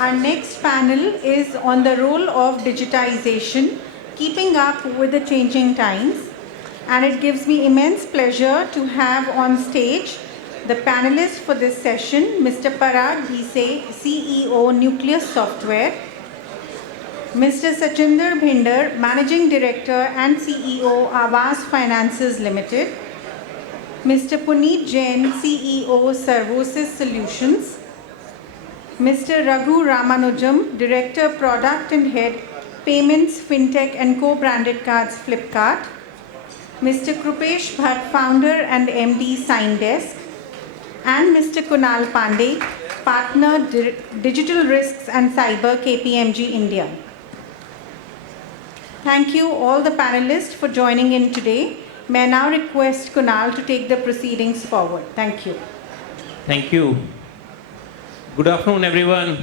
Our next panel is on the role of digitization, keeping up with the changing times. And it gives me immense pleasure to have on stage the panelists for this session, Mr. Parag Bhise, CEO, Nucleus Software, Mr. Sachinder Bhinder, Managing Director and CEO, Aavas Finances Limited, Mr. Puneet Jain, CEO, Services Solutions, Mr. Raghu Ramanujam, Director, Product and Head, Payments, Fintech and Co-branded Cards, Flipkart, Mr. Krupesh Bhatt, Founder and MD, Signdesk, and Mr. Kunal Pandey, Partner, Digital Risks and Cyber, KPMG India. Thank you all the panelists for joining in today. May I now request Kunal to take the proceedings forward. Thank you. Thank you. Good afternoon, everyone.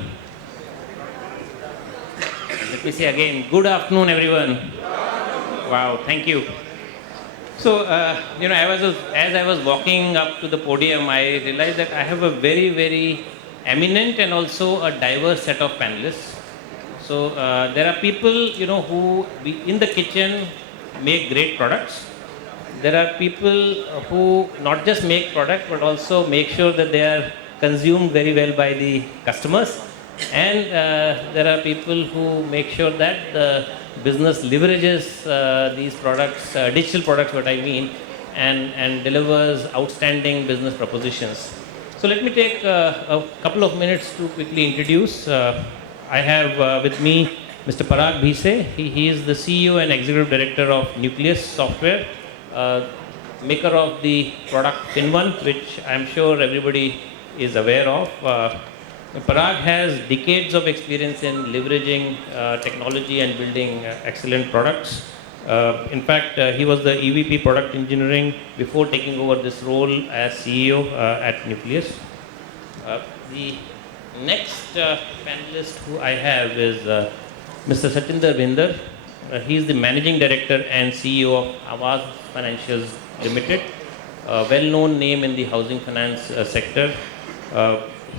Let me say again, good afternoon, everyone. Wow, thank you. So, as I was walking up to the podium, I realized that I have a very, very eminent and also a diverse set of panelists. So, there are people, who in the kitchen make great products. There are people who not just make products, but also make sure that they are consumed very well by the customers. And there are people who make sure that the business leverages these products, digital products, what I mean, and delivers outstanding business propositions. So let me take a couple of minutes to quickly introduce. I have with me Mr. Parag Bhise. He is the CEO and Executive Director of Nucleus Software, maker of the product FinOne, which I'm sure everybody is aware of. Parag has decades of experience in leveraging technology and building excellent products. In fact, he was the EVP Product Engineering before taking over this role as CEO at Nucleus. The next panelist who I have is Mr. Sachinder Bhinder. He is the Managing Director and CEO of Aavas Financials Limited, a well-known name in the housing finance sector.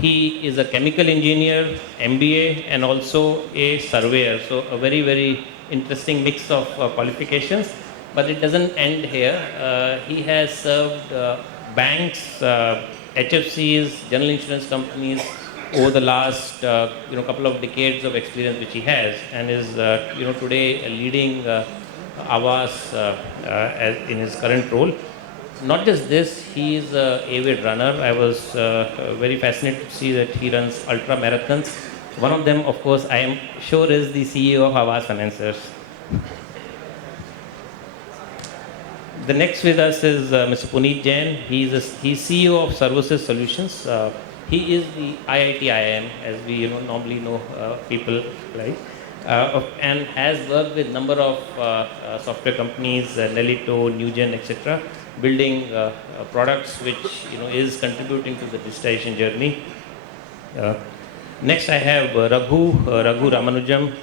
He is a chemical engineer, MBA, and also a surveyor. So a very, very interesting mix of qualifications. But it doesn't end here. He has served banks, HFCs, general insurance companies over the last couple of decades of experience which he has, and is today leading Aavas in his current role. Not just this, he is an avid runner. I was very fascinated to see that he runs ultra marathons. One of them, of course, I am sure is the CEO of Aavas Financiers. The next with us is Mr. Puneet Jain. He's CEO of Services Solutions. He is the IIT IIM, as we normally know people like, and has worked with number of software companies, Nelito, Newgen, etc., building products which is contributing to the digitization journey. Next, I have Raghu Ramanujam.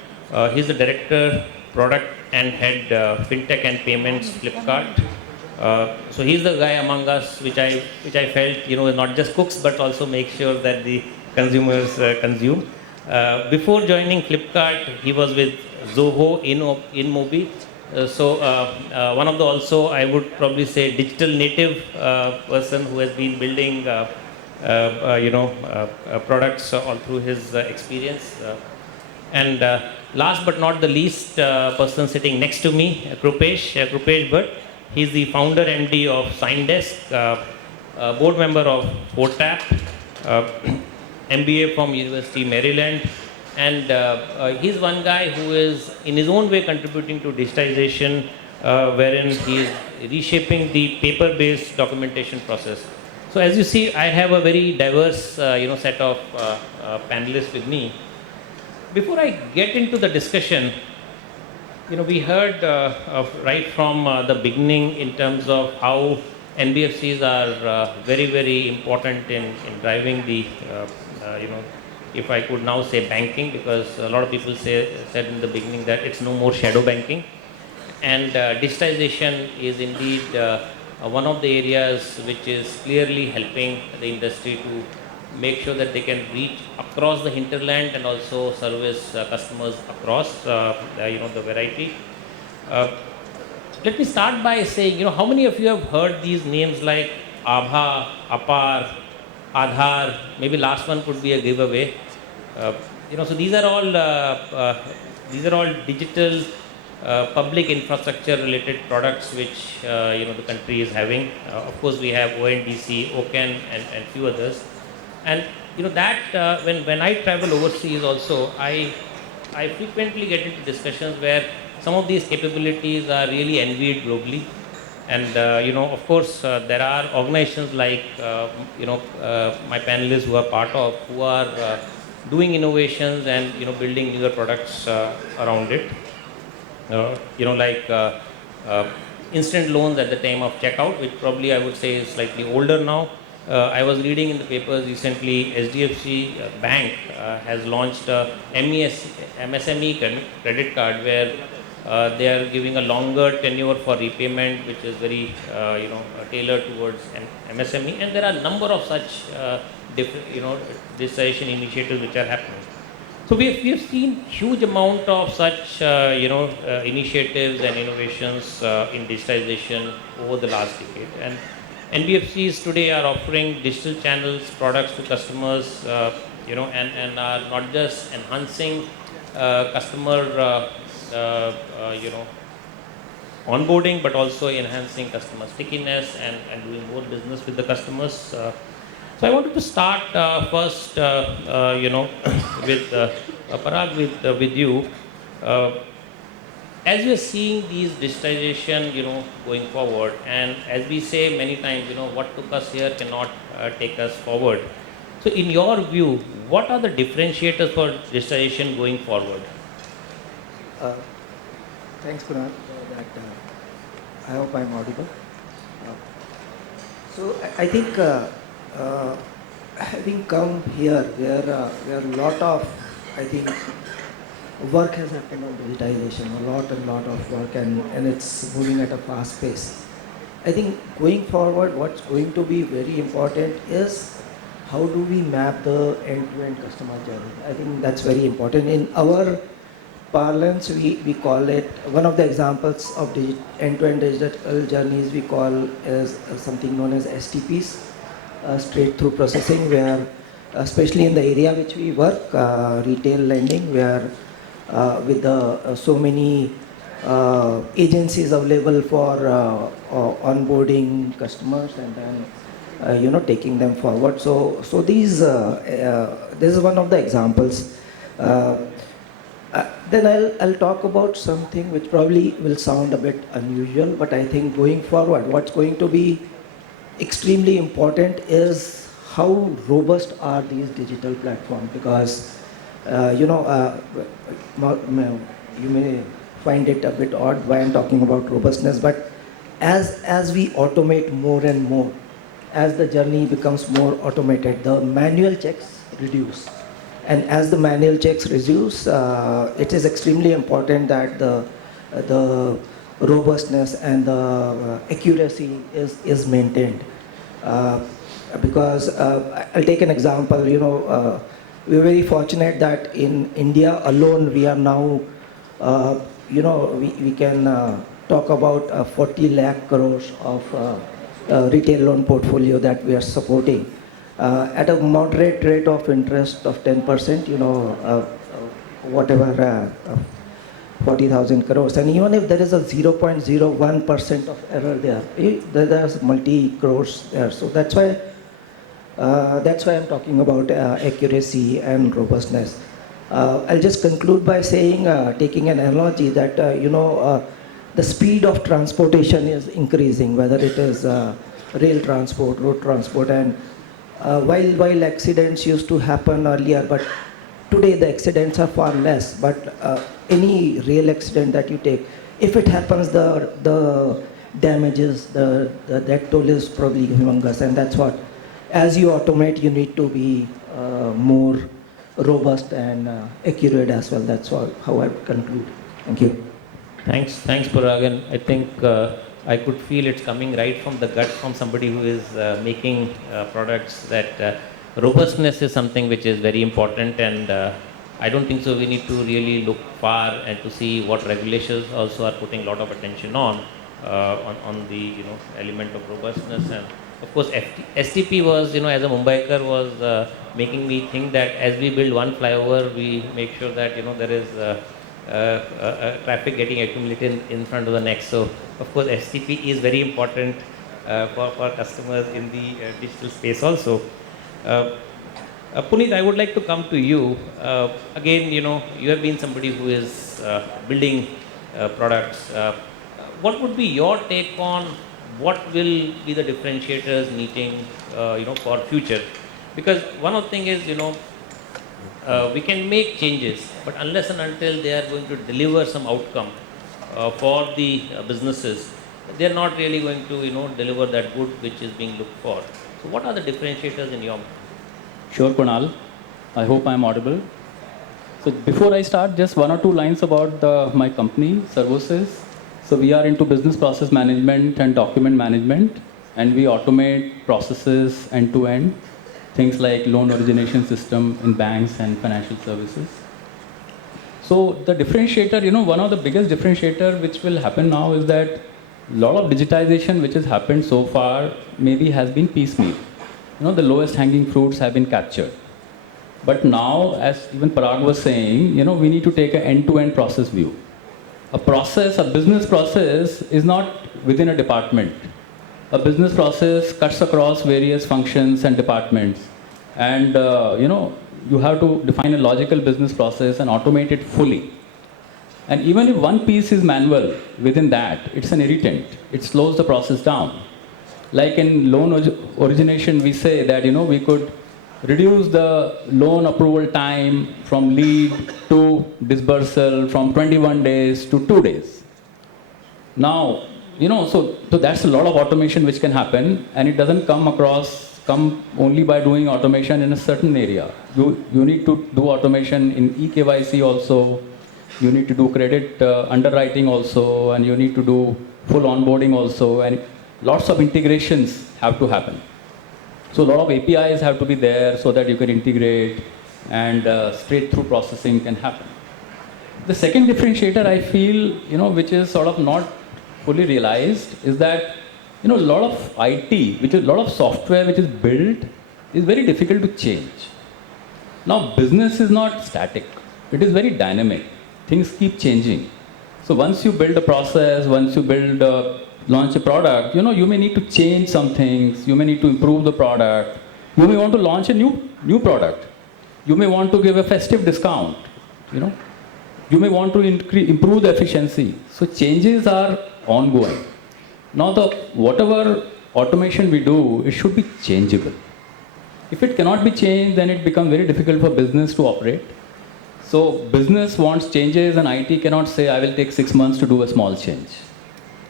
He's the Director, Product and Head Fintech and Payments, Flipkart. So he's the guy among us which I felt not just cooks but also makes sure that the consumers consume. Before joining Flipkart, he was with Zoho in Mobi. So one of the also, I would probably say, digital native person who has been building products all through his experience. And last but not the least person sitting next to me, Krupesh Bhatt. He's the founder MD of Signdesk, board member of Fortap, MBA from University Maryland, and he's one guy who is in his own way contributing to digitization, wherein he is reshaping the paper-based documentation process. So as you see, I have a very diverse set of panelists with me. Before I get into the discussion, we heard right from the beginning in terms of how NBFCs are very, very important in driving the, if I could now say banking, because a lot of people said in the beginning that it's no more shadow banking. And digitization is indeed one of the areas which is clearly helping the industry to make sure that they can reach across the hinterland and also service customers across the variety. Uh, Let me start by saying, how many of you have heard these names like Abha, Apar, Aadhaar? Maybe last one could be a giveaway. So these are all digital public infrastructure related products which the country is having. Of course, we have ONDC, OCAN, and few others. And when I travel overseas also, I frequently get into discussions where some of these capabilities are really envied globally. And, of course, there are organizations like, my panelists who are part of, who are doing innovations and, building newer products around it. Like instant loans at the time of checkout, which probably I would say is slightly older now. I was reading in the papers recently, SDFC Bank has launched a MSME credit card where they are giving a longer tenure for repayment, which is very tailored towards an MSME, and there are a number of such digitization initiatives which are happening. So we've seen huge amount of such initiatives and innovations in digitization over the last decade, and NBFCs today are offering digital channels, products to customers, and are not just enhancing customer onboarding, but also enhancing customer stickiness and doing more business with the customers. So I wanted to start first, with Parag, with you. As we are seeing these digitization, going forward, and as we say many times, what took us here cannot take us forward. So in your view, what are the differentiators for digitization going forward? Thanks, Kunal. I hope I'm audible. So I think having come here, where a lot of, I think, work has happened on digitization, a lot of work, and it's moving at a fast pace. I think going forward, what's going to be very important is how do we map the end-to-end customer journey. I think that's very important. In our parlance, we call it, one of the examples of end-to-end digital journeys we call is something known as STPs, straight through processing, where especially in the area which we work, retail lending, where with so many agencies available for onboarding customers and then taking them forward. So these this is one of the examples. Then I'll talk about something which probably will sound a bit unusual, but I think going forward, what's going to be extremely important is how robust are these digital platforms, because you may find it a bit odd why I'm talking about robustness, but as we automate more and more, as the journey becomes more automated, the manual checks reduce. And as the manual checks reduce, it is extremely important that the robustness and the accuracy is maintained. Because I'll take an example. We're very fortunate that in India alone, we are now, we can talk about 40 lakh crores of retail loan portfolio that we are supporting. At a moderate rate of interest of 10%, whatever, 40,000 crores. And even if there is a 0.01% of error there, there's multi-crores there. So that's why I'm talking about accuracy and robustness. I'll just conclude by saying, taking an analogy that, the speed of transportation is increasing, whether it is rail transport, road transport, and while accidents used to happen earlier, but today the accidents are far less. But any rail accident that you take, if it happens, the damages, the death toll is probably humongous, and that's what, as you automate, you need to be more robust and accurate as well. That's how I would conclude. Thank you. Thanks, Parag. And I think I could feel it's coming right from the gut from somebody who is making products that robustness is something which is very important, and I don't think so we need to really look far and to see what regulations also are putting a lot of attention on the element of robustness. And of course STP was, as a Mumbaiker, was making me think that as we build one flyover, we make sure that there is traffic getting accumulated in front of the next. So of course STP is very important for customers in the digital space also. Puneet, I would like to come to you. Again, you have been somebody who is building products. What would be your take on what will be the differentiators needing, for future? Because one of the things is, we can make changes, but unless and until they are going to deliver some outcome for the businesses, they are not really going to, deliver that good which is being looked for. So what are the differentiators in your mind? Sure, Kunal. I hope I am audible. So before I start, just one or two lines about my company, Services. So we are into business process management and document management, and we automate processes end to end, things like loan origination system in banks and financial services. So the differentiator, one of the biggest differentiator which will happen now is that a lot of digitization which has happened so far maybe has been piecemeal. The lowest hanging fruits have been captured. But now, as even Parag was saying, we need to take an end-to-end process view. A business process is not within a department. A business process cuts across various functions and departments. And, you have to define a logical business process and automate it fully. And even if one piece is manual within that, it's an irritant. It slows the process down. Like in loan origination, we say that, we could reduce the loan approval time from lead to disbursal from 21 days to 2 days. Now, so that's a lot of automation which can happen, and it doesn't come only by doing automation in a certain area. You need to do automation in eKYC also, you need to do credit underwriting also, and you need to do full onboarding also, and lots of integrations have to happen. So a lot of APIs have to be there so that you can integrate, and straight through processing can happen. The second differentiator I feel, which is sort of not fully realized, is that, a lot of IT, which is a lot of software which is built, is very difficult to change. Now business is not static, it is very dynamic. Things keep changing. So once you build a process, once you launch a product, you may need to change some things, you may need to improve the product, you may want to launch a new product, you may want to give a festive discount, you may want to improve the efficiency. So changes are ongoing. Now whatever automation we do, it should be changeable. If it cannot be changed, then it becomes very difficult for business to operate. So business wants changes, and IT cannot say, I will take 6 months to do a small change.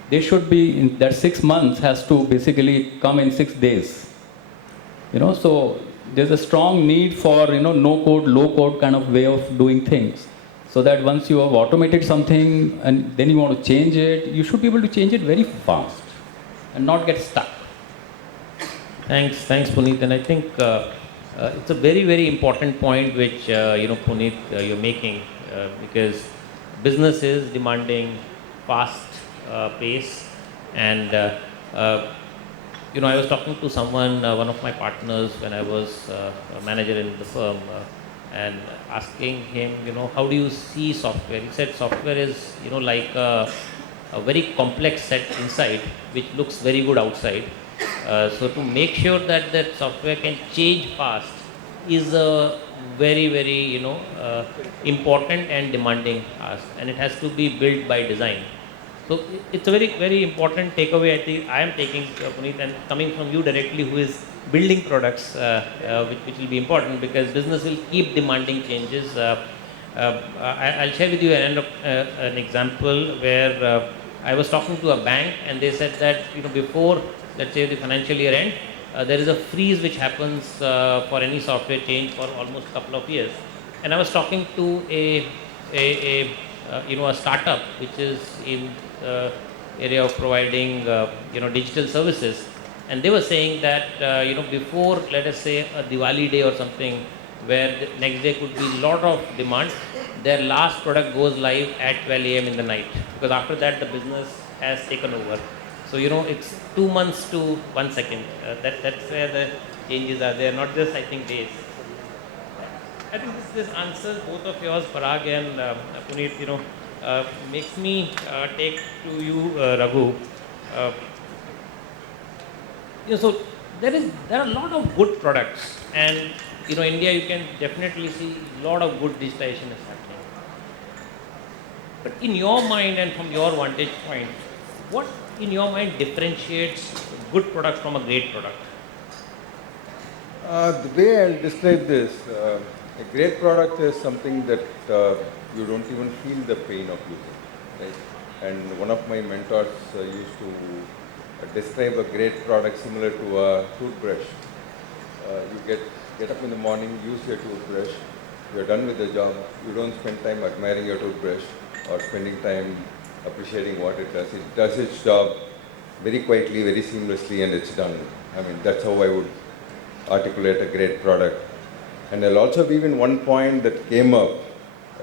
They should be, that 6 months has to basically come in 6 days. So there's a strong need for, no code, low code kind of way of doing things. So that once you have automated something and then you want to change it, you should be able to change it very fast and not get stuck. Thanks, Puneet. And I think it's a very, very important point which, Puneet, you're making, because business is demanding fast pace. And, I was talking to someone, one of my partners, when I was a manager in the firm, and asking him, how do you see software? He said software is, like a very complex set inside, which looks very good outside. So to make sure that that software can change fast is a very, very, important and demanding task, and it has to be built by design. So it's a very, very important takeaway I think I am taking, Puneet, and coming from you directly, who is building products, which will be important, because business will keep demanding changes. I'll share with you an example where I was talking to a bank, and they said that before, let's say, the financial year end, there is a freeze which happens for any software change for almost a couple of years. And I was talking to a startup which is in area of providing digital services, and they were saying that before, let us say, a Diwali day or something, where the next day could be a lot of demand, their last product goes live at 12 a.m. in the night, because after that the business has taken over. So it's 2 months to 1 second. That's where the changes are there, not just, I think, days. I think this answers both of yours, Parag and Puneet. Makes me take to you, Raghu. So there are a lot of good products, and India, you can definitely see a lot of good digitization is happening. But in your mind and from your vantage point, what in your mind differentiates good product from a great product? The way I'll describe this, a great product is something that you don't even feel the pain of using, right? And one of my mentors used to describe a great product similar to a toothbrush. You get up in the morning, use your toothbrush, you're done with the job, you don't spend time admiring your toothbrush or spending time appreciating what it does. It does its job very quietly, very seamlessly, and it's done. I mean, that's how I would articulate a great product. And I'll also weave in one point that came up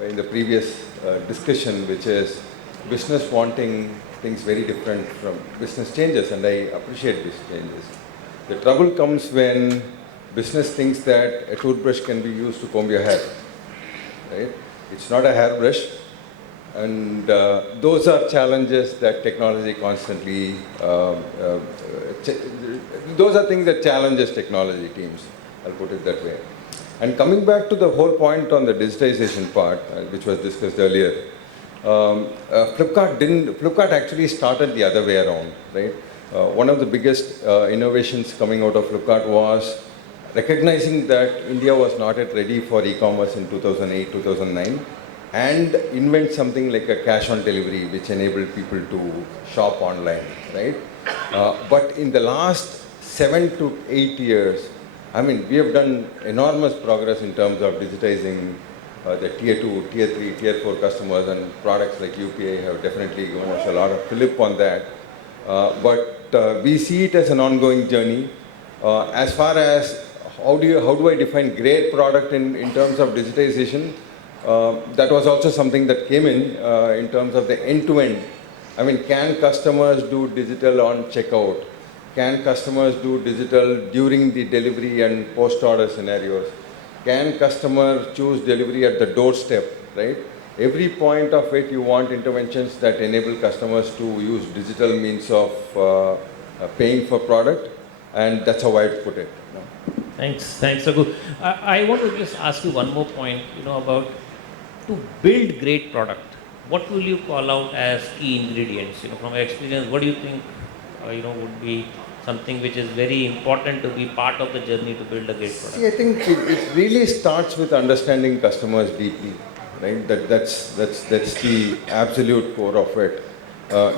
in the previous discussion, which is business wanting things very different from business changes, and I appreciate these changes. The trouble comes when business thinks that a toothbrush can be used to comb your hair, right? It's not a hairbrush, and those are challenges that technology constantly, those are things that challenges technology teams, I'll put it that way. And coming back to the whole point on the digitization part, which was discussed earlier, Flipkart actually started the other way around, right? One of the biggest innovations coming out of Flipkart was recognizing that India was not yet ready for e-commerce in 2008, 2009, and invent something like a cash on delivery, which enabled people to shop online, right? But in the last 7 to 8 years, I mean, we have done enormous progress in terms of digitizing the tier 2, tier 3, tier 4 customers, and products like UPI have definitely given us a lot of fillip on that. But we see it as an ongoing journey. As far as how do I define great product in terms of digitization, that was also something that came in terms of the end-to-end. I mean, can customers do digital on checkout? Can customers do digital during the delivery and post-order scenarios? Can customer choose delivery at the doorstep, right? Every point of it, you want interventions that enable customers to use digital means of paying for product, and that's how I'd put it. Thanks, Raghu. I want to just ask you one more point, about to build great product. What will you call out as key ingredients? From your experience, what do you think, would be something which is very important to be part of the journey to build a great product? See, I think it really starts with understanding customers deeply, right? That's the absolute core of it.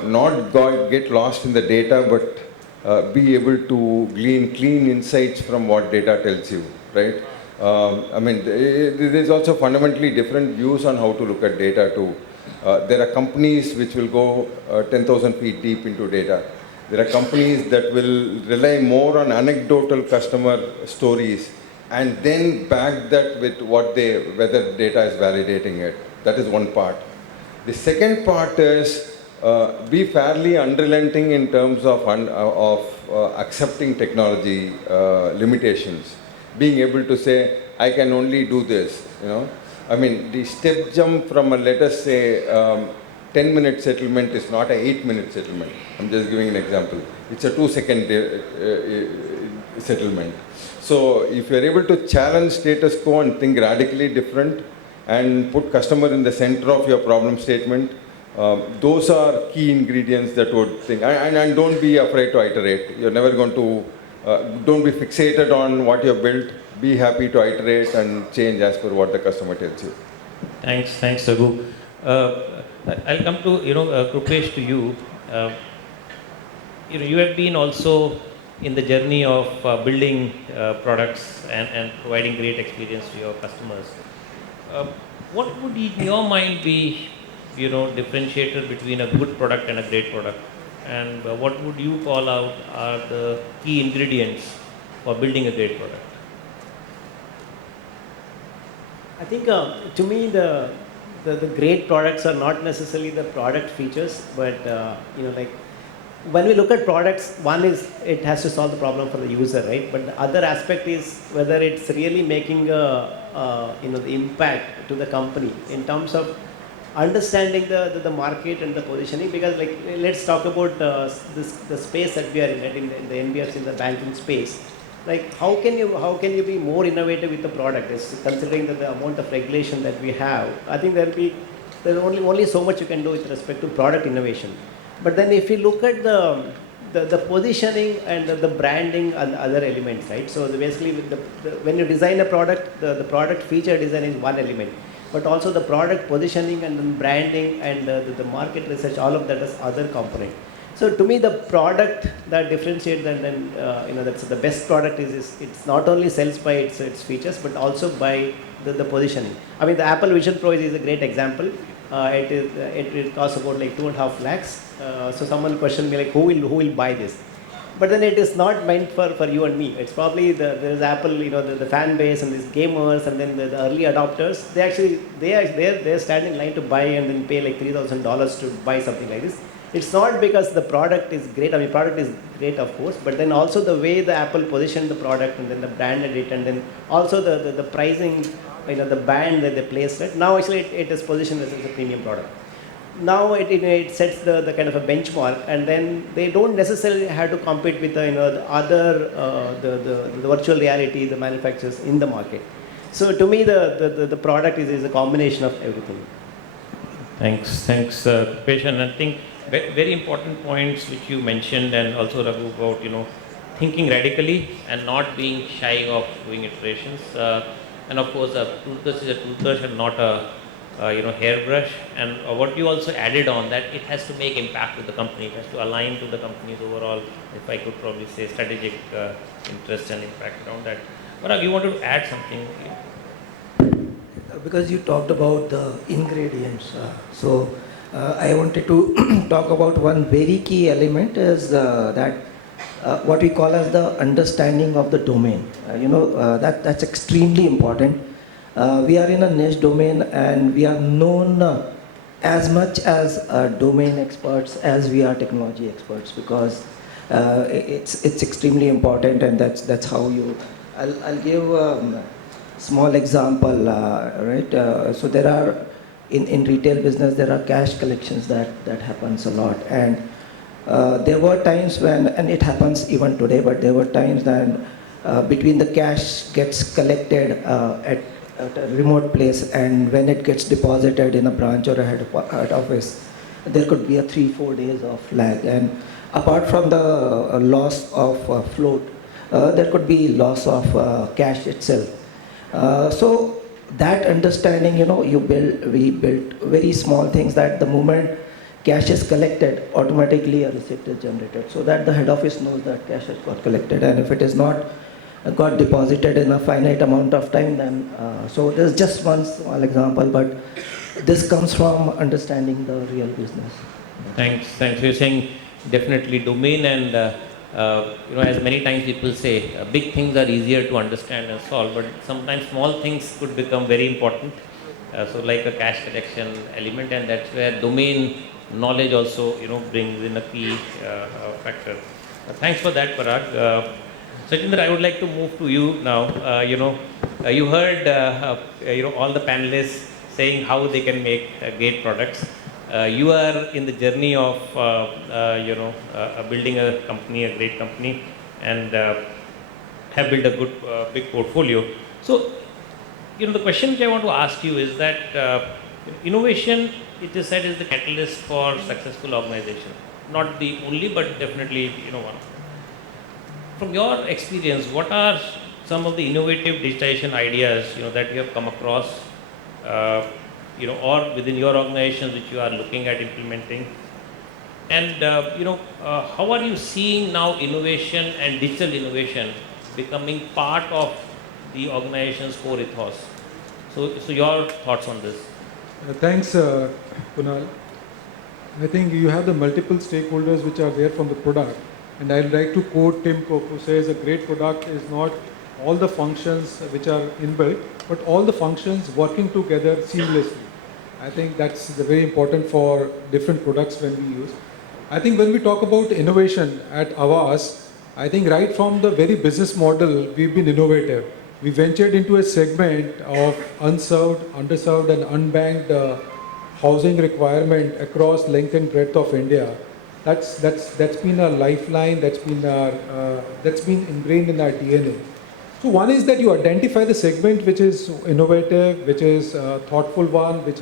Not get lost in the data, but be able to glean clean insights from what data tells you, right? I mean, there's also fundamentally different views on how to look at data too. There are companies which will go 10,000 feet deep into data. There are companies that will rely more on anecdotal customer stories and then back that with whether data is validating it. That is one part. The second part is be fairly unrelenting in terms of accepting technology limitations. Being able to say, I can only do this, I mean, the step jump from let us say, 10-minute settlement is not an 8-minute settlement. I'm just giving an example. It's a 2-second settlement. So if you're able to challenge status quo and think radically different and put customer in the center of your problem statement, those are key ingredients that would think. And don't be afraid to iterate. You're never going to, don't be fixated on what you've built. Be happy to iterate and change as per what the customer tells you. Thanks, Raghu. I'll come to Krupesh, to you. You have been also in the journey of building products and providing great experience to your customers. What would in your mind be differentiator between a good product and a great product? and what would you call out are the key ingredients for building a great product? I think to me the great products are not necessarily the product features, but like when we look at products, one is it has to solve the problem for the user, right? But the other aspect is whether it's really making the impact to the company in terms of understanding the market and the positioning. Because like let's talk about the space that we are in the NBFC, in the banking space. Like how can you be more innovative with the product? Is considering that the amount of regulation that we have, I think there's only so much you can do with respect to product innovation. But then if you look at the positioning and the branding and other elements, right? So basically when you design a product, the product feature design is one element, but also the product positioning and then branding and the market research, all of that is other component. So to me, the product that differentiates and then that's the best product is it's not only sells by its features, but also by the positioning. I mean, the Apple Vision Pro is a great example. It costs about like 2.5 lakhs. So someone questioned me like, who will buy this? But then it is not meant for you and me. It's probably there's Apple, the fan base and these gamers and then the early adopters. They're standing in line to buy and then pay like $3,000 to buy something like this. It's not because the product is great. I mean, product is great, of course, but then also the way the Apple positioned the product and then the branded it and then also the pricing, the band that they placed it. Now actually it is positioned as a premium product. Now it sets the kind of a benchmark, and then they don't necessarily have to compete with the other the virtual reality, the manufacturers in the market. So to me, the product is a combination of everything. Thanks, Peshan. I think very important points which you mentioned, and also Raghu about thinking radically and not being shy of doing iterations. And of course, a toothbrush is a toothbrush and not a hairbrush. And what you also added on that, it has to make impact with the company. It has to align to the company's overall, if I could probably say, strategic interest and impact around that. But you wanted to add something? Because you talked about the ingredients, I wanted to talk about one very key element is that what we call as the understanding of the domain. That's extremely important. We are in a niche domain and we are known as much as domain experts as we are technology experts, because it's extremely important, and that's how you. I'll give a small example, right? So there are in retail business there are cash collections that happens a lot, and there were times when, and it happens even today, but there were times when between the cash gets collected at a remote place and when it gets deposited in a branch or a head office, there could be a 3-4 days of lag. And apart from the loss of float, there could be loss of cash itself. So that understanding, we built very small things that the moment cash is collected, automatically a receipt is generated, so that the head office knows that cash has got collected, and if it is not got deposited in a finite amount of time, then so there's just one small example, but this comes from understanding the real business. Thanks. You're saying definitely domain, and as many times people say, big things are easier to understand and solve, but sometimes small things could become very important. So like a cash collection element, and that's where domain knowledge also brings in a key factor. Thanks for that, Parag. Sachindra, I would like to move to you now. You heard all the panelists saying how they can make great products. You are in the journey of building a company, a great company, and have built a good big portfolio. So the question which I want to ask you is that innovation, it is said, is the catalyst for successful organization. Not the only, but definitely one. From your experience, what are some of the innovative digitization ideas that you have come across, or within your organizations which you are looking at implementing? And how are you seeing now innovation and digital innovation becoming part of the organization's core ethos? So your thoughts on this? Thanks, Kunal. I think you have the multiple stakeholders which are there from the product. And I'd like to quote Tim Cook, who says a great product is not all the functions which are inbuilt, but all the functions working together seamlessly. I think that's very important for different products when we use. I think when we talk about innovation at Avas, I think right from the very business model, we've been innovative. We ventured into a segment of unserved, underserved and unbanked housing requirement across length and breadth of India. That's been our lifeline, that's been ingrained in our DNA. So one is that you identify the segment which is innovative, which is a thoughtful one, which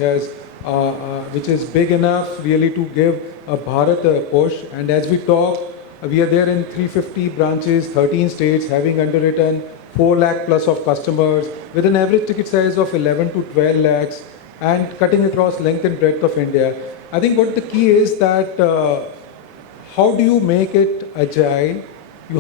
is big enough really to give Bharat a push. And as we talk, we are there in 350 branches, 13 states, having underwritten 4 lakh plus of customers with an average ticket size of 11 to 12 lakhs and cutting across length and breadth of India. I think what the key is that how do you make it agile?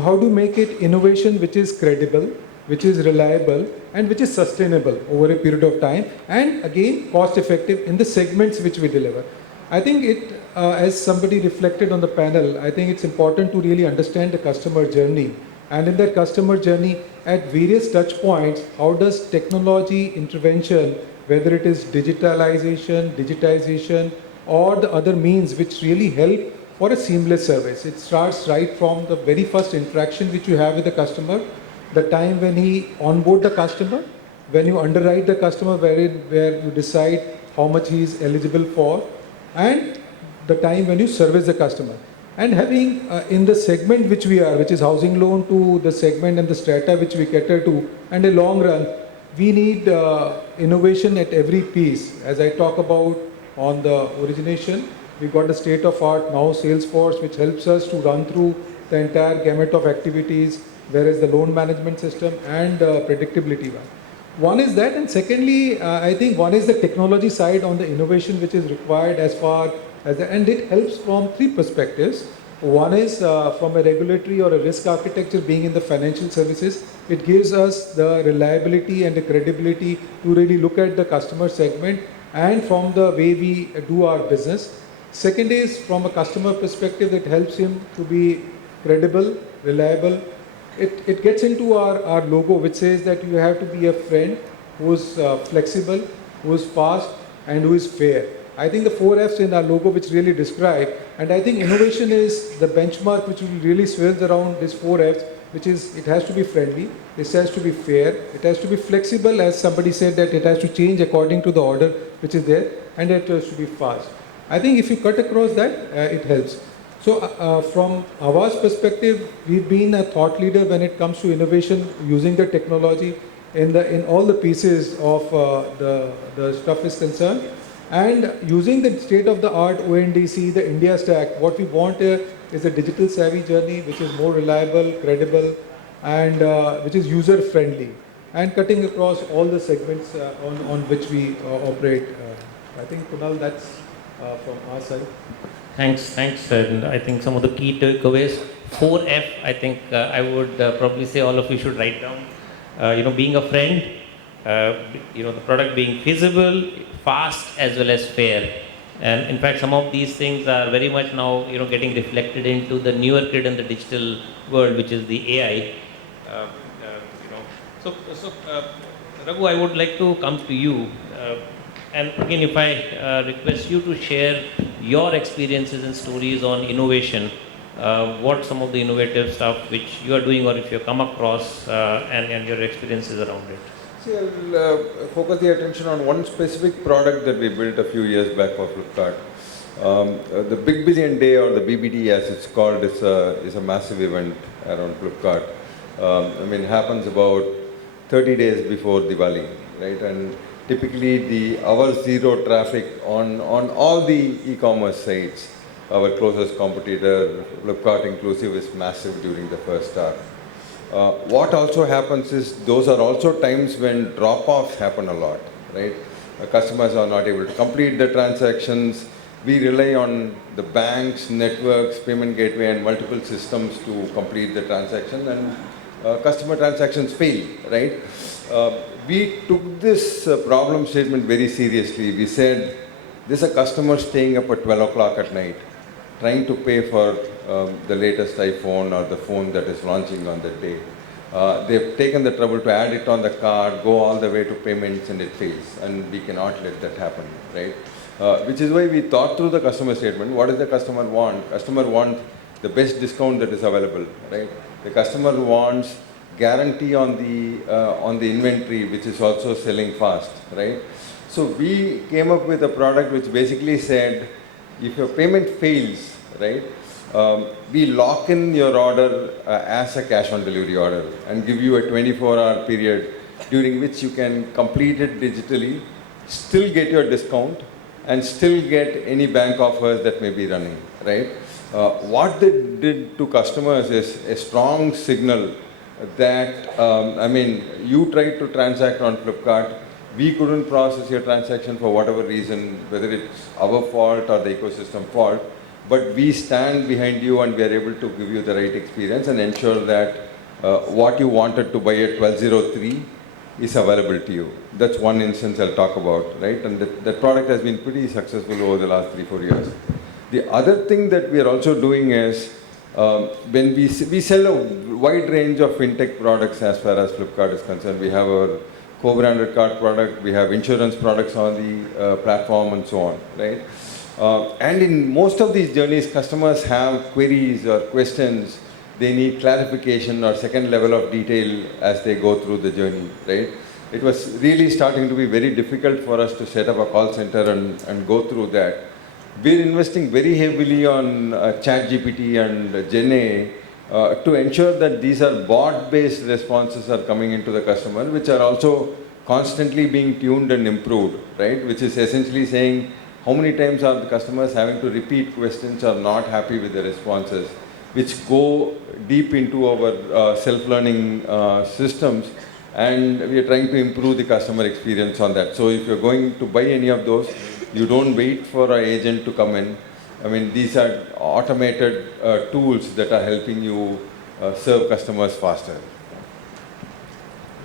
How do you make it innovation which is credible, which is reliable, and which is sustainable over a period of time, and again cost effective in the segments which we deliver. I think as somebody reflected on the panel, I think it's important to really understand the customer journey. And in that customer journey, at various touch points, how does technology intervention, whether it is digitization, or the other means which really help for a seamless service. It starts right from the very first interaction which you have with the customer, the time when he onboard the customer, when you underwrite the customer, where you decide how much he is eligible for, and the time when you service the customer. And having in the segment which we are, which is housing loan, to the segment and the strata which we cater to, and a long run, we need innovation at every piece. As I talk about on the origination, we've got the state-of-art now Salesforce, which helps us to run through the entire gamut of activities, whereas the loan management system and predictability one. One is that, and secondly, I think one is the technology side on the innovation which is required as far as and it helps from 3 perspectives. One is from a regulatory or a risk architecture. Being in the financial services, it gives us the reliability and the credibility to really look at the customer segment and from the way we do our business. Second is from a customer perspective, it helps him to be credible, reliable. It gets into our logo, which says that you have to be a friend who's flexible, who's fast, and who is fair. I think the 4 F's in our logo which really describe, and I think innovation is the benchmark which really swirls around this 4 F's, which is it has to be friendly, it has to be fair, it has to be flexible, as somebody said that it has to change according to the order which is there, and it has to be fast. I think if you cut across that, it helps. So from Avas perspective, we've been a thought leader when it comes to innovation using the technology in all the pieces of the stuff is concerned. And using the state-of-the-art ONDC, the India stack, what we want is a digital savvy journey which is more reliable, credible, and which is user-friendly, and cutting across all the segments on which we operate. I think, Kunal, that's from our side. Thanks. And I think some of the key takeaways, 4F, I think I would probably say all of you should write down. Being a friend, the product being feasible, fast as well as fair. And in fact, some of these things are very much now, getting reflected into the newer kid in the digital world, which is the AI. So Raghu, I would like to come to you. And again, if I request you to share your experiences and stories on innovation, what some of the innovative stuff which you are doing or if you come across and your experiences around it. See, I'll focus the attention on one specific product that we built a few years back for Flipkart. The Big Billion Day, or the BBD as it's called, is a massive event around Flipkart. It happens about 30 days before Diwali, right? And typically the hour zero traffic on all the e-commerce sites, our closest competitor, Flipkart inclusive, is massive during the first hour. What also happens is those are also times when drop-offs happen a lot, right? Customers are not able to complete the transactions. We rely on the banks, networks, payment gateway, and multiple systems to complete the transaction, and customer transactions fail, right? We took this problem statement very seriously. We said, There's a customer staying up at 12 o'clock at night, trying to pay for the latest iPhone or the phone that is launching on that day. They've taken the trouble to add it on the card, go all the way to payments, and it fails. And we cannot let that happen, right? Which is why we thought through the customer statement. What does the customer want? Customer wants the best discount that is available, right? The customer wants guarantee on the inventory, which is also selling fast, right? So we came up with a product which basically said, if your payment fails, right, we lock in your order as a cash on delivery order and give you a 24-hour period during which you can complete it digitally, still get your discount, and still get any bank offers that may be running, right? What they did to customers is a strong signal that, you tried to transact on Flipkart, we couldn't process your transaction for whatever reason, whether it's our fault or the ecosystem fault, but we stand behind you and we are able to give you the right experience and ensure that what you wanted to buy at 1203 is available to you. That's one instance I'll talk about, right? And that product has been pretty successful over the last 3-4 years. The other thing that we are also doing is, when we sell a wide range of fintech products as far as Flipkart is concerned. We have our co-branded card product, we have insurance products on the platform and so on, right? And in most of these journeys, customers have queries or questions. They need clarification or second level of detail as they go through the journey, right? It was really starting to be very difficult for us to set up a call center and go through that. We're investing very heavily on ChatGPT and GenAI to ensure that these are bot-based responses are coming into the customer, which are also constantly being tuned and improved, right? Which is essentially saying how many times are the customers having to repeat questions or not happy with the responses, which go deep into our self-learning systems, and we are trying to improve the customer experience on that. So if you're going to buy any of those, you don't wait for an agent to come in. I mean, these are automated tools that are helping you serve customers faster.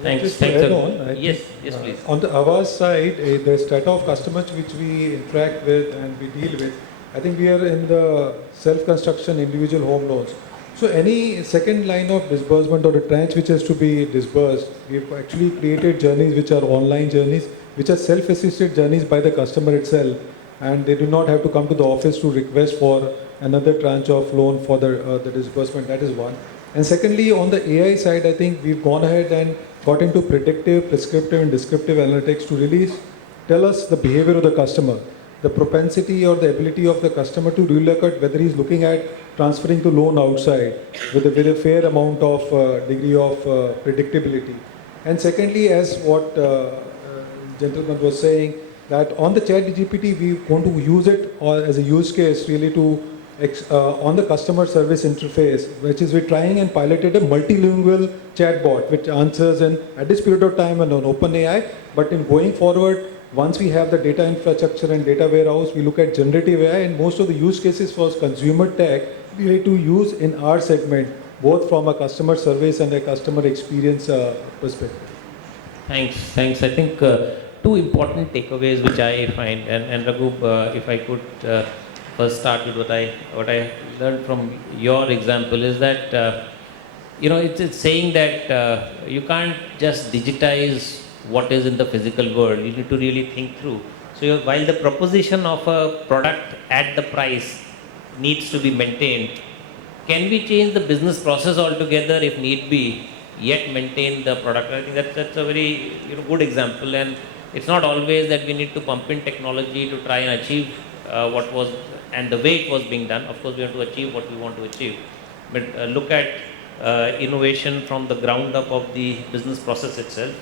Thanks. Just to Thanks. add on, Yes, please. On the Avaz side, the strata of customers which we interact with and we deal with, I think we are in the self-construction individual home loans. So any second line of disbursement or a tranche which has to be disbursed, we've actually created journeys which are online journeys, which are self-assisted journeys by the customer itself, and they do not have to come to the office to request for another tranche of loan for the disbursement. That is one. And secondly, on the AI side, I think we've gone ahead and got into predictive, prescriptive and descriptive analytics to really tell us the behavior of the customer, the propensity or the ability of the customer to relook at whether he's looking at transferring to loan outside with a fair amount of degree of predictability. And secondly, as what gentleman was saying, that on the ChatGPT, we want to use it as a use case really to on the customer service interface, which is we're trying and piloted a multilingual chatbot which answers at this period of time and on OpenAI, but in going forward, once we have the data infrastructure and data warehouse, we look at generative AI, and most of the use cases for consumer tech we need to use in our segment, both from a customer service and a customer experience perspective. Thanks. I think two important takeaways which I find, and Raghu, if I could first start with what I learned from your example is that it's saying that you can't just digitize what is in the physical world. You need to really think through. So while the proposition of a product at the price needs to be maintained, can we change the business process altogether if need be, yet maintain the product? I think that's a very good example, and it's not always that we need to pump in technology to try and achieve what was and the way it was being done. Of course, we have to achieve what we want to achieve, but look at innovation from the ground up of the business process itself.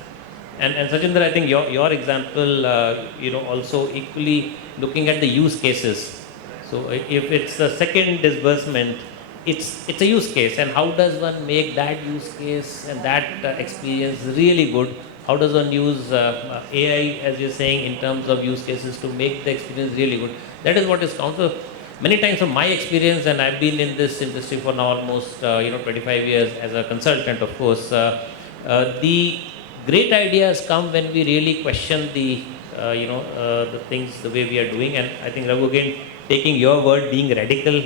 And Sachinder, I think your example, also equally looking at the use cases. So if it's the second disbursement, it's a use case, and how does one make that use case and that experience really good? How does one use AI, as you're saying, in terms of use cases to make the experience really good? That is what is counts. So many times from my experience, and I've been in this industry for now almost 25 years as a consultant, of course, the great ideas come when we really question the the things the way we are doing. And I think Raghu, again, taking your word, being radical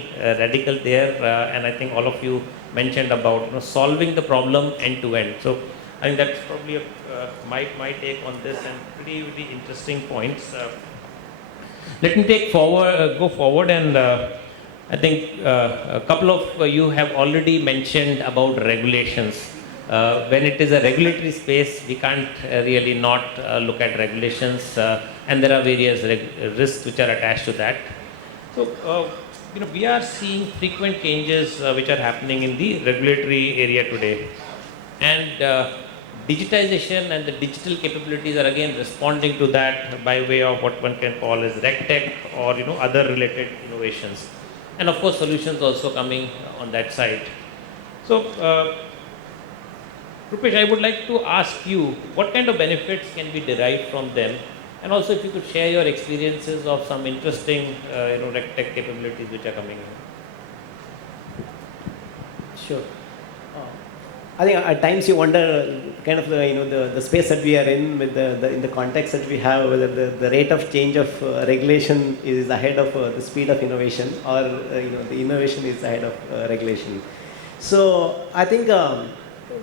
there, and I think all of you mentioned about solving the problem end to end. So I think that's probably my take on this, and pretty interesting points. Let me go forward, and I think a couple of you have already mentioned about regulations. When it is a regulatory space, we can't really not look at regulations, and there are various risks which are attached to that. So, we are seeing frequent changes which are happening in the regulatory area today, and digitization and the digital capabilities are again responding to that by way of what one can call as RegTech or other related innovations, and of course solutions also coming on that side. So, Rupesh, I would like to ask you what kind of benefits can be derived from them, and also if you could share your experiences of some interesting RegTech capabilities which are coming in. Sure. I think at times you wonder kind of the space that we are in with in the context that we have, whether the rate of change of regulation is ahead of the speed of innovation, or the innovation is ahead of regulation. So I think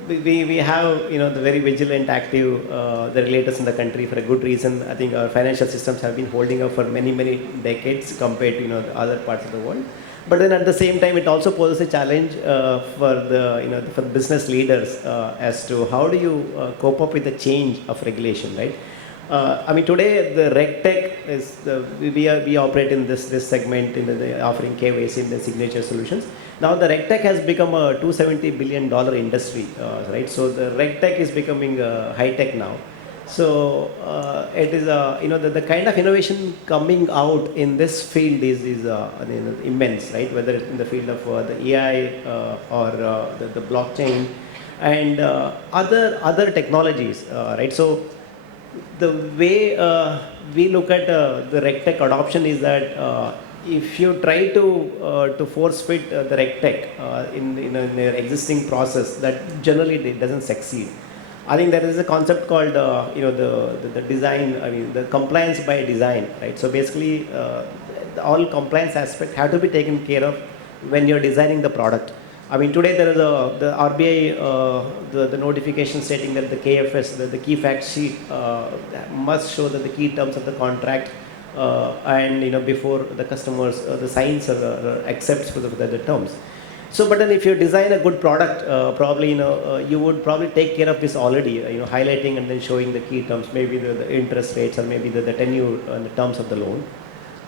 we have the very vigilant, active the regulators in the country for a good reason. I think our financial systems have been holding up for many decades compared to the other parts of the world. But then at the same time, it also poses a challenge for the business leaders as to how do you cope up with the change of regulation, right? I mean, today the RegTech is we operate in this segment in the offering KYC and the signature solutions. Now the RegTech has become a $270 billion industry, right? So the RegTech is becoming high tech now. So it is the kind of innovation coming out in this field is immense, right? Whether it's in the field of the AI or the blockchain and other technologies, right? So the way we look at the RegTech adoption is that if you try to force fit the RegTech in their existing process, that generally it doesn't succeed. I think there is a concept called the design, the compliance by design, right? So basically all compliance aspects have to be taken care of when you're designing the product. I mean, today there is the RBI the notification stating that the KFS, the key fact sheet must show that the key terms of the contract and before the customers the signs or accepts for the terms. So, but then if you design a good product, probably you would probably take care of this already, highlighting and then showing the key terms, maybe the interest rates or maybe the tenure and the terms of the loan.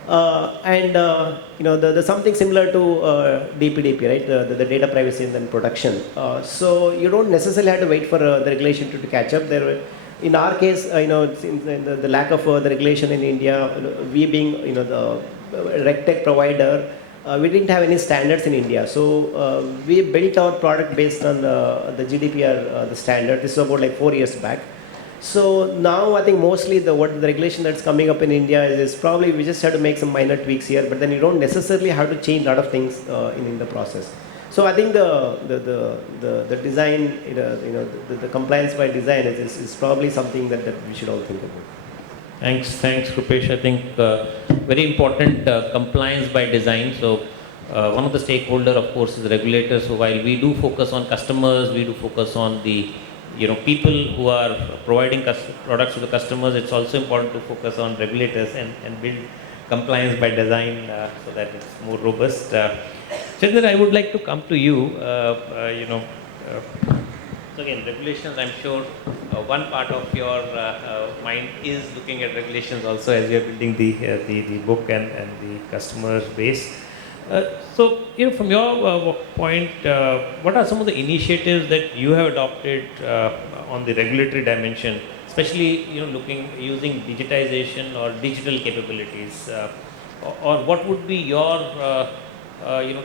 The something similar to DPDP, right? The data privacy and then protection. So you don't necessarily have to wait for the regulation to catch up. In our case, the lack of the regulation in India, we being the RegTech provider. We didn't have any standards in India, so we built our product based on the GDPR, the standard. This is about like 4 years back. So now I think mostly the regulation that's coming up in India is probably we just have to make some minor tweaks here, but then you don't necessarily have to change a lot of things in the process. So I think the design, the compliance by design is probably something that we should all think about. Thanks, Rupesh. I think very important compliance by design. So one of the stakeholder, of course, is the regulator. So while we do focus on customers, we do focus on the people who are providing products to the customers. It's also important to focus on regulators and build compliance by design so that it's more robust. Chandra, I would like to come to you. So again, regulations, I'm sure one part of your mind is looking at regulations also as you're building the book and the customer base. So, from your point, what are some of the initiatives that you have adopted on the regulatory dimension, especially, using digitization or digital capabilities? Or what would be your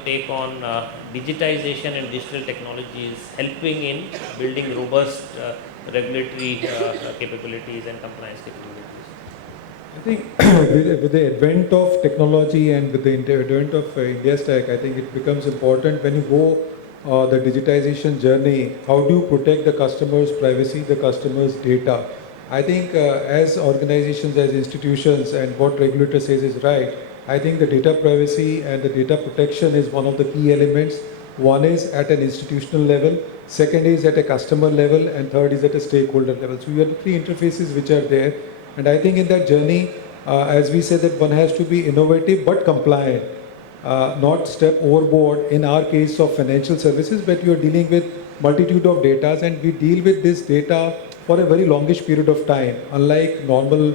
take on digitization and digital technologies helping in building robust regulatory capabilities and compliance capabilities? I think with the advent of technology and with the advent of India's tech, I think it becomes important when you go the digitization journey, how do you protect the customer's privacy, the customer's data? I think as organizations, as institutions, and what regulator says is right, I think the data privacy and the data protection is one of the key elements. One is at an institutional level, second is at a customer level, and third is at a stakeholder level. So you have the three interfaces which are there. And I think in that journey, as we said, that one has to be innovative but compliant, not step overboard in our case of financial services, but you are dealing with multitude of data, and we deal with this data for a very longish period of time, unlike normal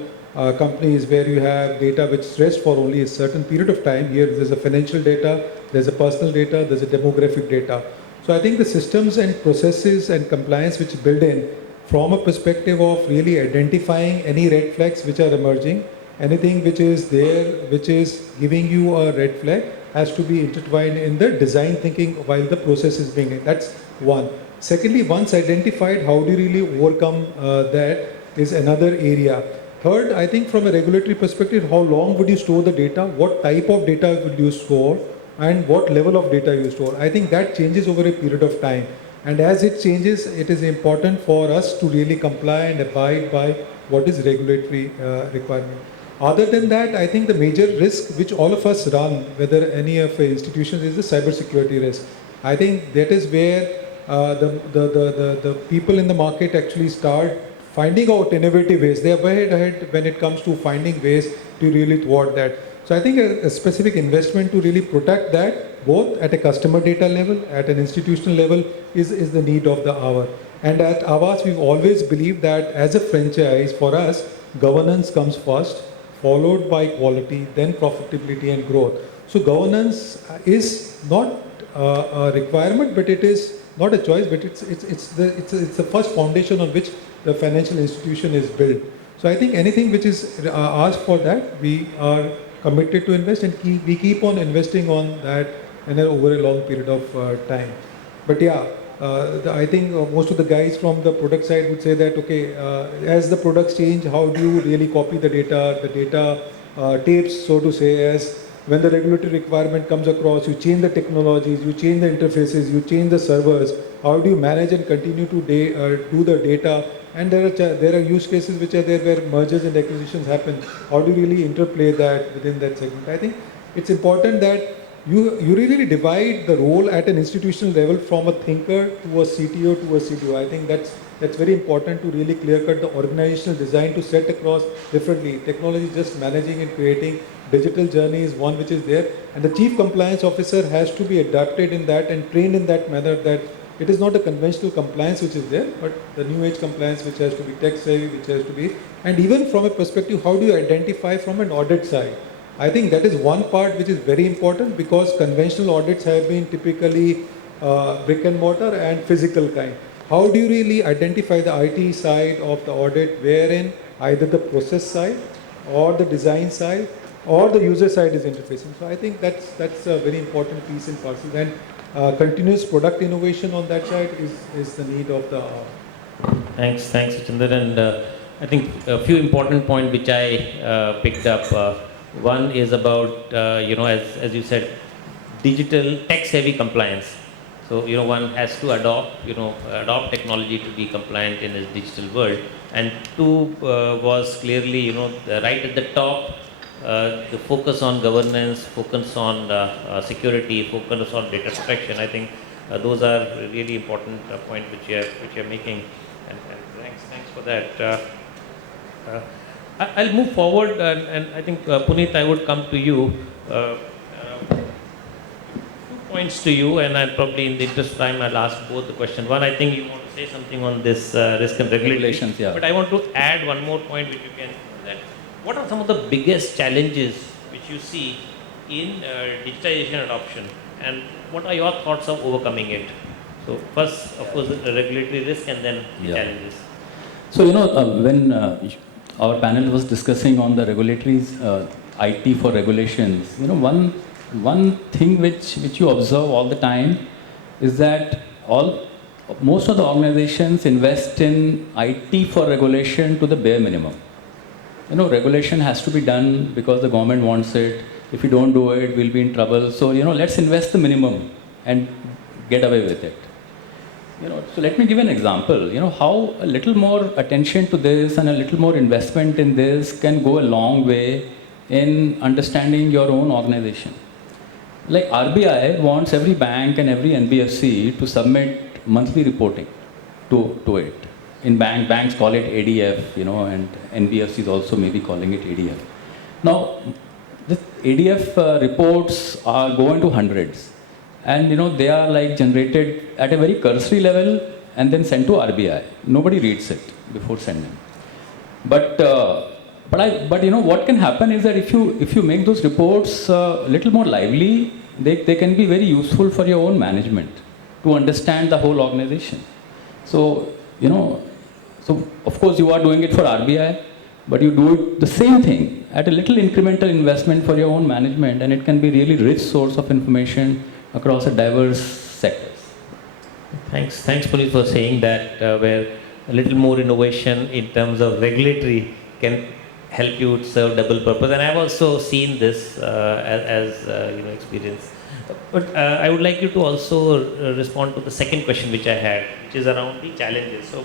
companies where you have data which rests for only a certain period of time. Here there's a financial data, there's a personal data, there's a demographic data. So I think the systems and processes and compliance which build in from a perspective of really identifying any red flags which are emerging, anything which is there which is giving you a red flag has to be intertwined in the design thinking while the process is being. That's one. Secondly, once identified, how do you really overcome that is another area. Third, I think from a regulatory perspective, how long would you store the data? What type of data would you store? And what level of data you store? I think that changes over a period of time. And as it changes, it is important for us to really comply and abide by what is regulatory requirement. Other than that, I think the major risk which all of us run, whether any of the institutions, is the cybersecurity risk. I think that is where the people in the market actually start finding out innovative ways. They are way ahead when it comes to finding ways to really thwart that. So I think a specific investment to really protect that, both at a customer data level, at an institutional level, is the need of the hour. And at Aavas, we've always believed that as a franchise, for us, governance comes first, followed by quality, then profitability and growth. So governance is not a requirement, but it is not a choice, but it's the first foundation on which the financial institution is built. So I think anything which is asked for that, we are committed to invest, and we keep on investing on that over a long period of time. But yeah, I think most of the guys from the product side would say that, okay, as the products change, how do you really copy the data tapes, so to say, as when the regulatory requirement comes across, you change the technologies, you change the interfaces, you change the servers. How do you manage and continue to do the data? And there are use cases which are there where mergers and acquisitions happen. How do you really interplay that within that segment? I think it's important that you really divide the role at an institutional level from a thinker to a CTO to a CDO. I think that's very important to really clear cut the organizational design to set across differently. Technology is just managing and creating. Digital journey is one which is there, and the chief compliance officer has to be adapted in that and trained in that manner, that it is not a conventional compliance which is there, but the new age compliance which has to be tech savvy, which has to be, and even from a perspective, how do you identify from an audit side? I think that is one part which is very important, because conventional audits have been typically brick and mortar and physical kind. How do you really identify the IT side of the audit, wherein either the process side or the design side or the user side is interfacing? So I think that's a very important piece in parcel, and continuous product innovation on that side is the need of the hour. Thanks, Chinder. And I think a few important points which I picked up. One is about, as you said, digital tech-savvy compliance. So, one has to adopt technology to be compliant in this digital world. And two was clearly, right at the top, the focus on governance, focus on security, focus on data protection. I think those are really important points which you're making. And thanks for that. I'll move forward, and I think Puneet, I would come to you. 2 points to you, and I'll probably, in the interest of time, I'll ask both the question. One, I think you want to say something on this risk and regulations, yeah. But I want to add one more point which you can. That what are some of the biggest challenges which you see in digitization adoption, and what are your thoughts of overcoming it? So first, of course, the regulatory risk, and then the challenges. So when our panel was discussing on the regulatories, IT for regulations, one thing which you observe all the time is that most of the organizations invest in IT for regulation to the bare minimum. Regulation has to be done because the government wants it. If you don't do it, we'll be in trouble. So let's invest the minimum and get away with it. So let me give an example. How a little more attention to this and a little more investment in this can go a long way in understanding your own organization. Like RBI wants every bank and every NBFC to submit monthly reporting to it. In banks call it ADF, and NBFCs also maybe calling it ADF. Now, the ADF reports go into hundreds, and they are like generated at a very cursory level and then sent to RBI. Nobody reads it before sending. But what can happen is that if you make those reports a little more lively, they can be very useful for your own management to understand the whole organization. So of course you are doing it for RBI, but you do it the same thing at a little incremental investment for your own management, and it can be really rich source of information across a diverse sectors. Thanks, Puneet, for saying that where a little more innovation in terms of regulatory can help you serve double purpose. And I've also seen this as experience. But I would like you to also respond to the second question which I had, which is around the challenges. So,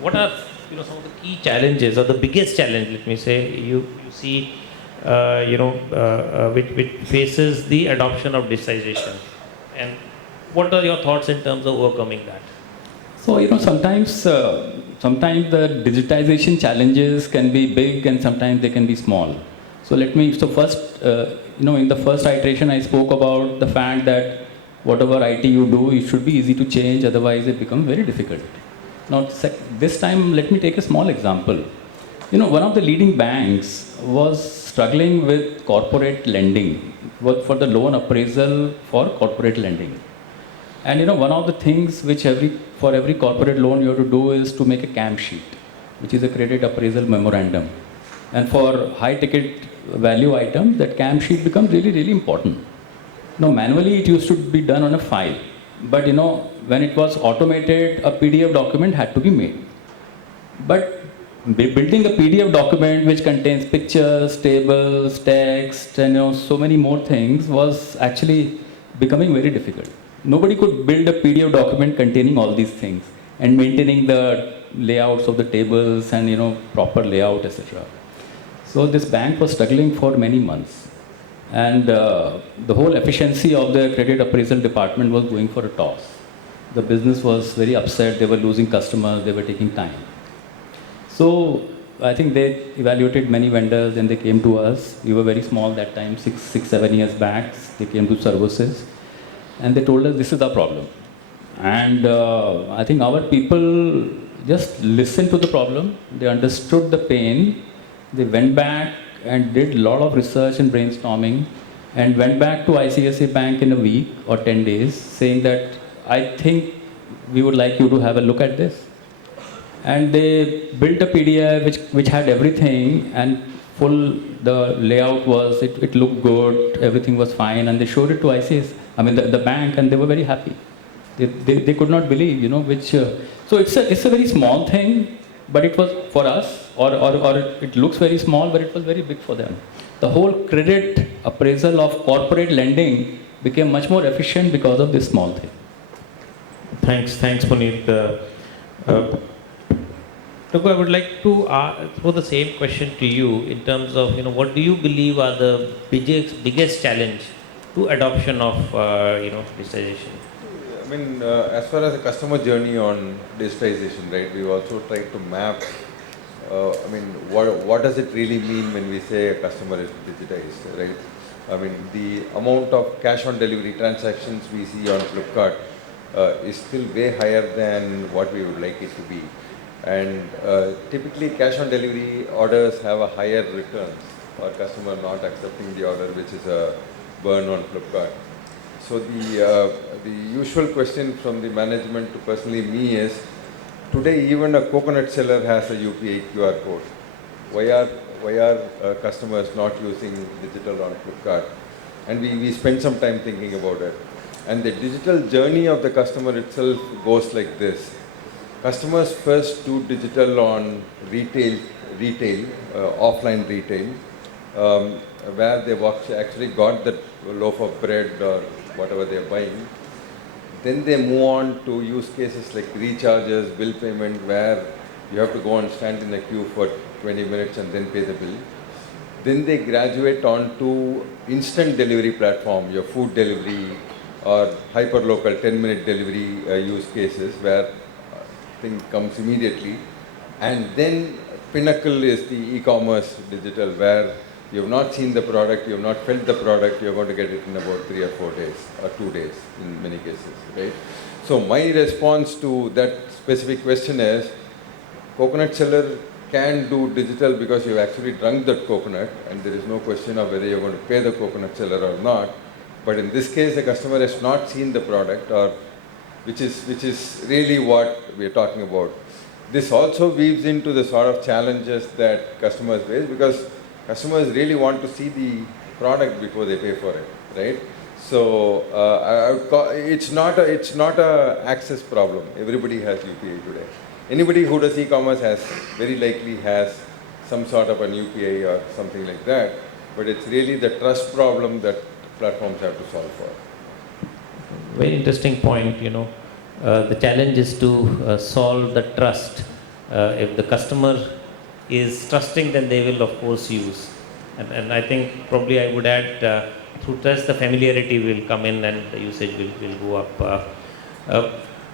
what are some of the key challenges or the biggest challenge? Let me say you see which faces the adoption of digitization, and what are your thoughts in terms of overcoming that? So sometimes the digitization challenges can be big and sometimes they can be small. So first, in the first iteration I spoke about the fact that whatever IT you do, it should be easy to change, otherwise it becomes very difficult. Now this time let me take a small example. One of the leading banks was struggling with corporate lending, for the loan appraisal for corporate lending. And one of the things which for every corporate loan you have to do is to make a CAM sheet, which is a credit appraisal memorandum. And for high ticket value items, that CAM sheet becomes really, really important. Now manually it used to be done on a file, but when it was automated, a PDF document had to be made. But building a PDF document which contains pictures, tables, text, and so many more things was actually becoming very difficult. Nobody could build a PDF document containing all these things and maintaining the layouts of the tables and proper layout, etc. So this bank was struggling for many months, and the whole efficiency of the credit appraisal department was going for a toss. The business was very upset. They were losing customers. They were taking time. So I think they evaluated many vendors and they came to us. We were very small that time, 7 years back. They came to services. And they told us this is our problem. And I think our people just listened to the problem. They understood the pain. They went back and did a lot of research and brainstorming and went back to ICICI Bank in a week or 10 days saying that I think we would like you to have a look at this. And they built a PDF which had everything and the layout was, it looked good, everything was fine, and they showed it to the bank, and they were very happy. They could not believe, so it's a very small thing, but it was for us, or it looks very small, but it was very big for them. The whole credit appraisal of corporate lending became much more efficient because of this small thing. Thanks, Puneet. Look, I would like to throw the same question to you in terms of, what do you believe are the biggest challenge to adoption of, digitization? As far as the customer journey on digitization, right, we've also tried to map, what does it really mean when we say a customer is digitized, right? The amount of cash on delivery transactions we see on Flipkart is still way higher than what we would like it to be. And typically cash on delivery orders have a higher returns or customer not accepting the order, which is a burn on Flipkart. So the usual question from the management to personally me is, today even a coconut seller has a UPI QR code. Why are customers not using digital on Flipkart? And we spend some time thinking about it. And the digital journey of the customer itself goes like this. Customers first do digital on retail, offline retail, where they've actually got that loaf of bread or whatever they're buying. Then they move on to use cases like recharges, bill payment, where you have to go and stand in a queue for 20 minutes and then pay the bill. Then they graduate on to instant delivery platform, your food delivery or hyperlocal 10-minute delivery use cases where thing comes immediately. And then pinnacle is the e-commerce digital, where you have not seen the product, you have not felt the product, you're going to get it in about 3 or 4 days or 2 days in many cases, right? So my response to that specific question is, coconut seller can do digital because you've actually drunk that coconut, and there is no question of whether you're going to pay the coconut seller or not. But in this case, the customer has not seen the product, or which is really what we are talking about. This also weaves into the sort of challenges that customers face, because customers really want to see the product before they pay for it, right? So I would call, it's not a access problem. Everybody has UPI today. Anybody who does e-commerce has very likely has some sort of an UPI or something like that. But it's really the trust problem that platforms have to solve for. Very interesting point, the challenge is to solve the trust. If the customer is trusting, then they will of course use. And I think probably I would add, through trust, the familiarity will come in and the usage will go up.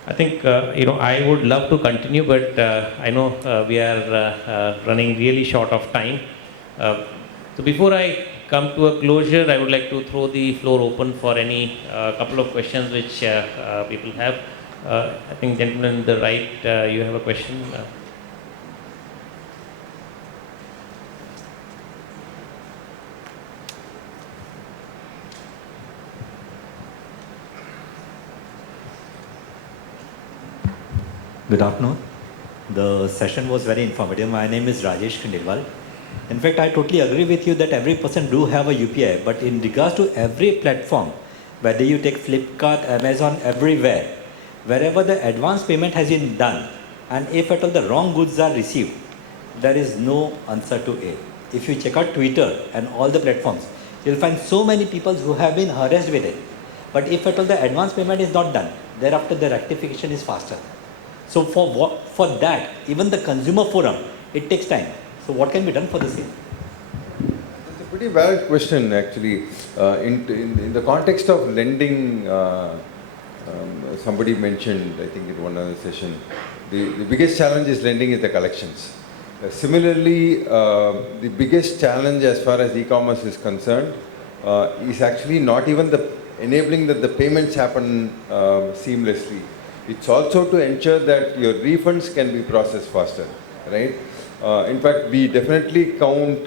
I think, I would love to continue, but I know we are running really short of time. So before I come to a closure, I would like to throw the floor open for any couple of questions which people have. I think gentleman on the right, you have a question. Good afternoon. The session was very informative. My name is Rajesh Khandelwal. In fact, I totally agree with you that every person do have a UPI, but in regards to every platform, whether you take Flipkart, Amazon, everywhere, wherever the advance payment has been done, and if at all the wrong goods are received, there is no answer to it. If you check out Twitter and all the platforms, you'll find so many people who have been harassed with it. But if at all the advance payment is not done, thereafter the rectification is faster. So for that, even the consumer forum, it takes time. So what can be done for the same? It's a pretty valid question, actually. In the context of lending, somebody mentioned, I think in one other session, the biggest challenge is lending is the collections. Similarly, the biggest challenge as far as e-commerce is concerned is actually not even the enabling that the payments happen seamlessly. It's also to ensure that your refunds can be processed faster, right? In fact, we definitely count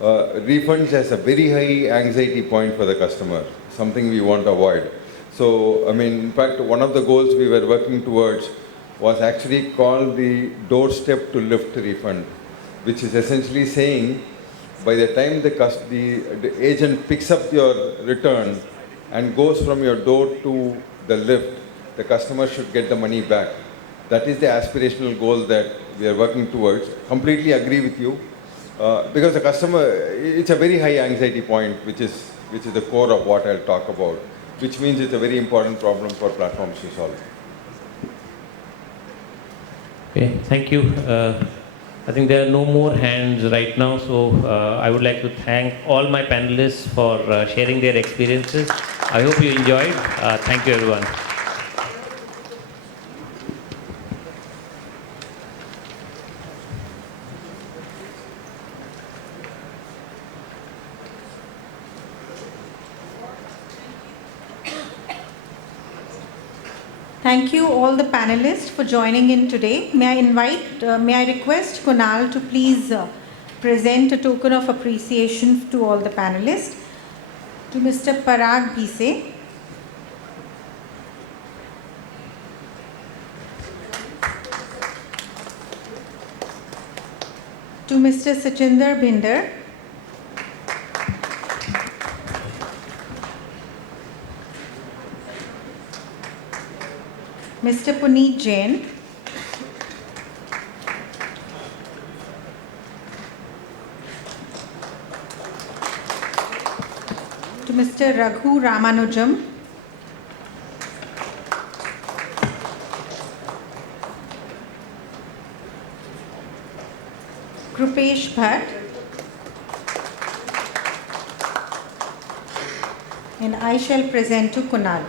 refunds as a very high anxiety point for the customer, something we want to avoid. So, I mean, in fact, one of the goals we were working towards was actually called the doorstep to lift refund, which is essentially saying by the time the agent picks up your return and goes from your door to the lift, the customer should get the money back. That is the aspirational goal that we are working towards. Completely agree with you. Because the customer, it's a very high anxiety point, which is the core of what I'll talk about, which means it's a very important problem for platforms to solve. Okay, thank you. I think there are no more hands right now, so I would like to thank all my panelists for sharing their experiences. I hope you enjoyed. Thank you, everyone. Thank you all the panelists for joining in today. May I request Kunal to please present a token of appreciation to all the panelists. To Mr. Parag Bhise. To Mr. Sachinder Bhinder. Mr. Puneet Jain. To Mr. Raghu Ramanujam. Krupesh Bhatt. And I shall present to Kunal.